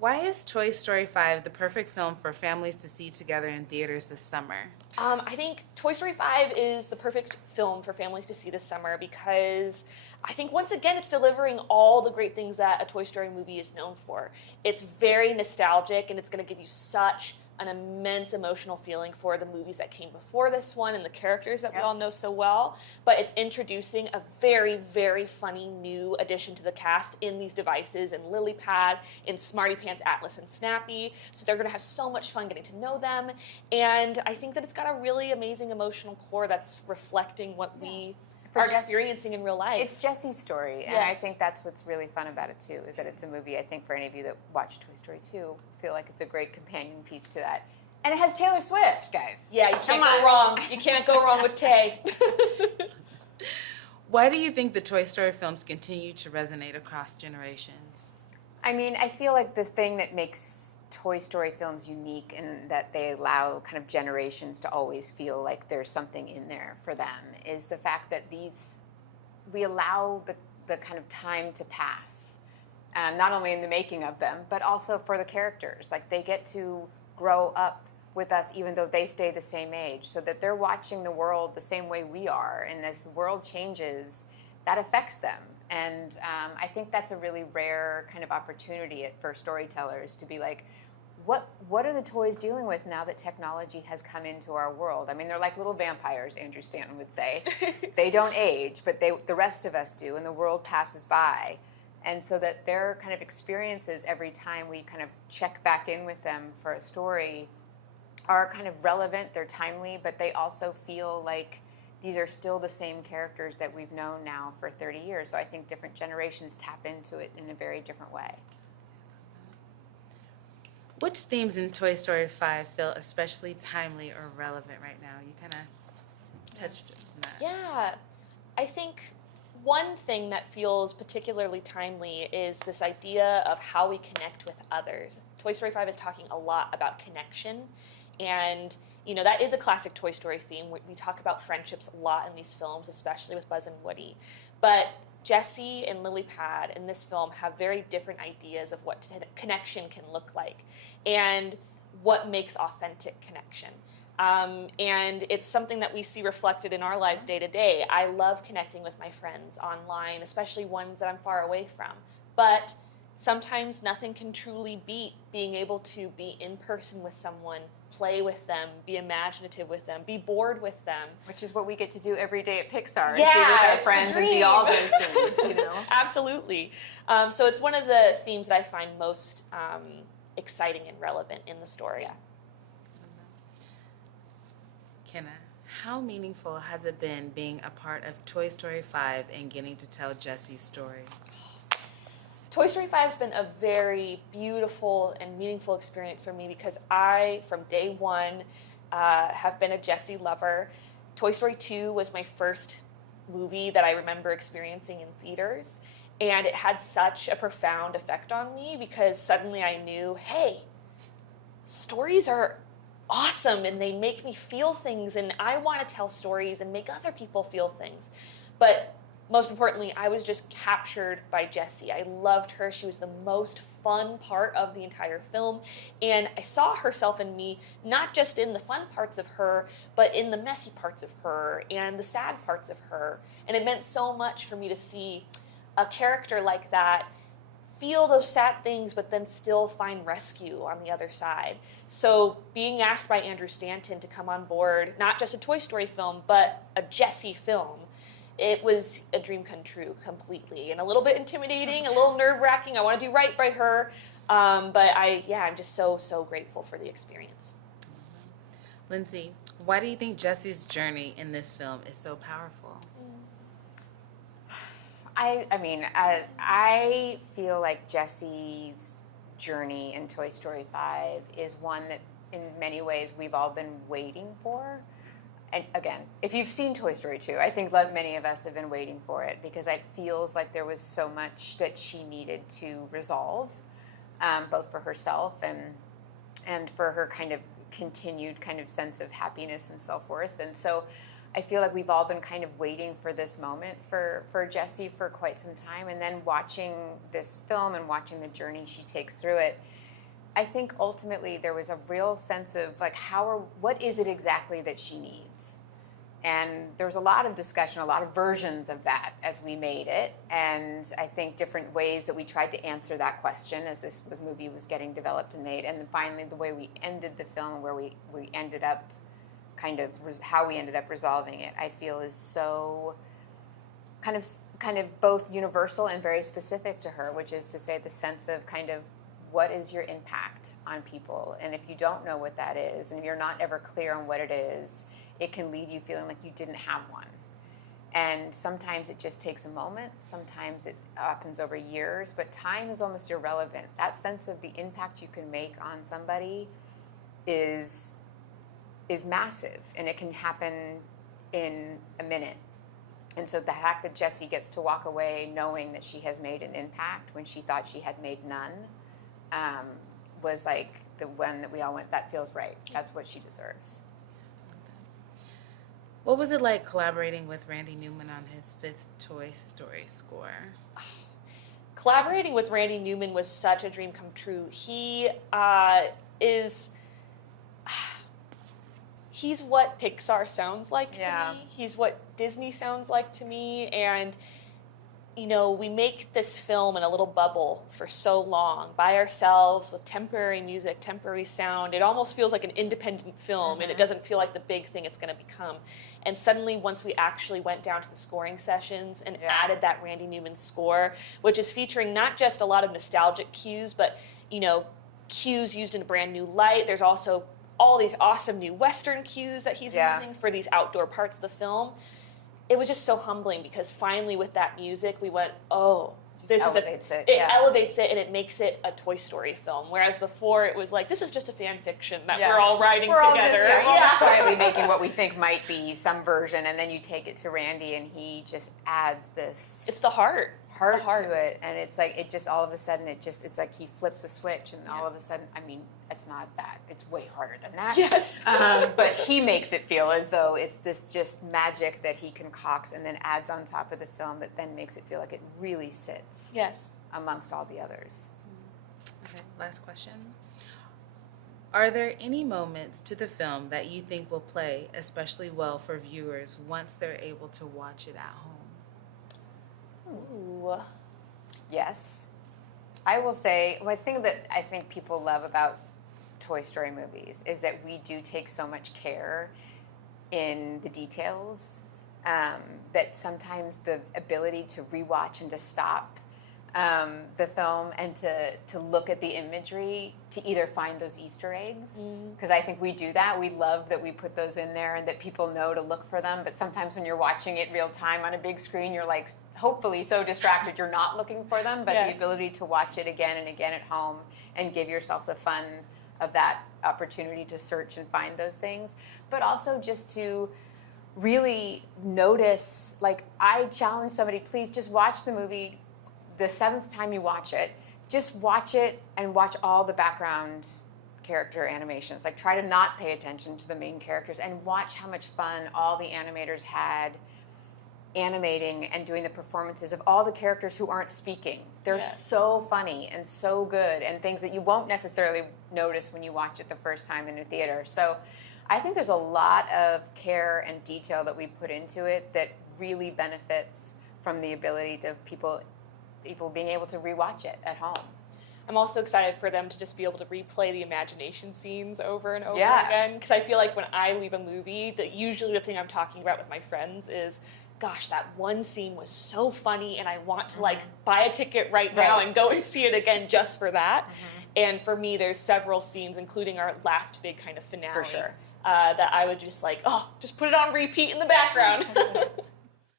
Why is Toy Story 5 the perfect film for families to see together in theaters this summer? I think Toy Story 5 is the perfect film for families to see this summer because I think, once again, it's delivering all the great things that a Toy Story movie is known for. It's very nostalgic, and it's going to give you such an immense emotional feeling for the movies that came before this one and the characters that we all know so well. But it's introducing a very, very funny new addition to the cast in these devices, in Lily Pad, in Smarty Pants, Atlas, and Snappy. So they're going to have so much fun getting to know them. And I think that it's got a really amazing emotional core that's reflecting what we are experiencing in real life. It's Jesse's story, and I think that's what's really fun about it too, is that it's a movie, I think, for any of you that watch Toy Story 2, feel like it's a great companion piece to that. And it has Taylor Swift, guys. Yeah, you can't go wrong. You can't go wrong with Tay. Why do you think the Toy Story films continue to resonate across generations? I mean, I feel like the thing that makes Toy Story films unique and that they allow kind of generations to always feel like there's something in there for them is the fact that we allow the kind of time to pass, not only in the making of them, but also for the characters. Like, they get to grow up with us even though they stay the same age, so that they're watching the world the same way we are, and as the world changes, that affects them. And I think that's a really rare kind of opportunity for storytellers to be like, what are the toys dealing with now that technology has come into our world? I mean, they're like little vampires, Andrew Stanton would say. They don't age, but the rest of us do, and the world passes by. And so that their kind of experiences every time we kind of check back in with them for a story are kind of relevant, they're timely, but they also feel like these are still the same characters that we've known now for 30 years. So I think different generations tap into it in a very different way. Which themes in Toy Story 5 feel especially timely or relevant right now? You kind of touched on that. Yeah, I think one thing that feels particularly timely is this idea of how we connect with others. Toy Story 5 is talking a lot about connection, and that is a classic Toy Story theme. We talk about friendships a lot in these films, especially with Buzz and Woody. But Jessie and Lily Pad in this film have very different ideas of what connection can look like and what makes authentic connection. And it's something that we see reflected in our lives day to day. I love connecting with my friends online, especially ones that I'm far away from. But sometimes nothing can truly beat being able to be in person with someone, play with them, be imaginative with them, be bored with them. Which is what we get to do every day at Pixar, is Yeah, be with our it's friends the and be dream. all those things, Absolutely. So it's one of the themes that I find most exciting and relevant in the story. Yeah. Kenna, how meaningful has it been being a part of Toy Story 5 and getting to tell Jessie's story? Toy Story 5 has been a very beautiful and meaningful experience for me because I, from day one, have been a Jessie lover. Toy Story 2 was my first movie that I remember experiencing in theaters, and it had such a profound effect on me because suddenly I knew, hey, stories are awesome and they make me feel things, and I want to tell stories and make other people feel things. But most importantly, I was just captured by Jessie. I loved her. She was the most fun part of the entire film. And I saw herself in me, not just in the fun parts of her, but in the messy parts of her and the sad parts of her. And it meant so much for me to see a character like that feel those sad things, but then still find rescue on the other side. So being asked by Andrew Stanton to come on board, not just a Toy Story film, but a Jessie film, it was a dream come true completely, and a little bit intimidating, a little nerve-wracking. I want to do right by her, but I'm just so grateful for the experience. Lindsey, why do you think Jessie's journey in this film is so powerful? I feel like Jessie's journey in Toy Story 5 is one that in many ways we've all been waiting for. And again, if you've seen Toy Story 2, I think many of us have been waiting for it because it feels like there was so much that she needed to resolve, both for herself and for her kind of continued kind of sense of happiness and self-worth. And so I feel like we've all been kind of waiting for this moment for Jessie for quite some time. And then watching this film and watching the journey she takes through it, I think ultimately there was a real sense of like what is it exactly that she needs? And there was a lot of discussion, a lot of versions of that as we made it. And I think different ways that we tried to answer that question as this movie was getting developed and made. And then finally the way we ended the film, where we ended up how we ended up resolving it, I feel is so kind of both universal and very specific to her, which is to say the sense of kind of what is your impact on people. And if you don't know what that is, and if you're not ever clear on what it is, it can leave you feeling like you didn't have one. And sometimes it just takes a moment. Sometimes it happens over years, but time is almost irrelevant. That sense of the impact you can make on somebody is massive, and it can happen in a minute. And so the fact that Jessie gets to walk away knowing that she has made an impact when she thought she had made none was like the one that we all went, that feels right. That's what she deserves. What was it like collaborating with Randy Newman on his 5th Toy Story score? Collaborating with Randy Newman was such a dream come true. He's what Pixar sounds like to me. He's what Disney sounds like to me. And, you know, we make this film in a little bubble for so long by ourselves with temporary music, temporary sound. It almost feels like an independent film, and it doesn't feel like the big thing it's going to become. And suddenly, once we actually went down to the scoring sessions and added that Randy Newman score, which is featuring not just a lot of nostalgic cues, but, you know, cues used in a brand new light. There's also all these awesome new Western cues that he's using for these outdoor parts of the film. It was just so humbling because finally with that music, we went, oh, this elevates it. It elevates it, and it makes it a Toy Story film. Whereas before it was like, this is just a fan fiction that we're all writing together. We're just quietly making what we think might be some version, and then you take it to Randy and he just adds this. It's the heart To it, and it's like it just all of a sudden it's like he flips a switch, and all of a sudden, I mean, it's not that, it's way harder than that. Yes. But he makes it feel as though it's this just magic that he concocts and then adds on top of the film that then makes it feel like it really sits amongst all the others. Okay, last question. Are there any moments to the film that you think will play especially well for viewers once they're able to watch it at home? Ooh. Yes. I will say, one thing that I think people love about Toy Story movies is that we do take so much care in the details that sometimes the ability to rewatch and to stop the film and to look at the imagery to either find those Easter eggs, because I think we do that. We love that we put those in there and that people know to look for them, but sometimes when you're watching it real time on a big screen, you're like hopefully so distracted you're not looking for them, but the ability to watch it again and again at home and give yourself the fun of that opportunity to search and find those things, but also just to really notice, like I challenge somebody, please just watch the movie the 7th time you watch it, just watch it and watch all the background character animations. Like try to not pay attention to the main characters and watch how much fun all the animators had animating and doing the performances of all the characters who aren't speaking. They're so funny and so good, and things that you won't necessarily notice when you watch it the first time in a theater. So I think there's a lot of care and detail that we put into it that really benefits from the ability of people being able to rewatch it at home. I'm also excited for them to just be able to replay the imagination scenes over and over again, because I feel like when I leave a movie, that usually the thing I'm talking about with my friends is, gosh, that one scene was so funny and I want to like buy a ticket right now and go and see it again just for that. And for me, there's several scenes, including our last big kind of finale, For sure. that I would just like, just put it on repeat in the background.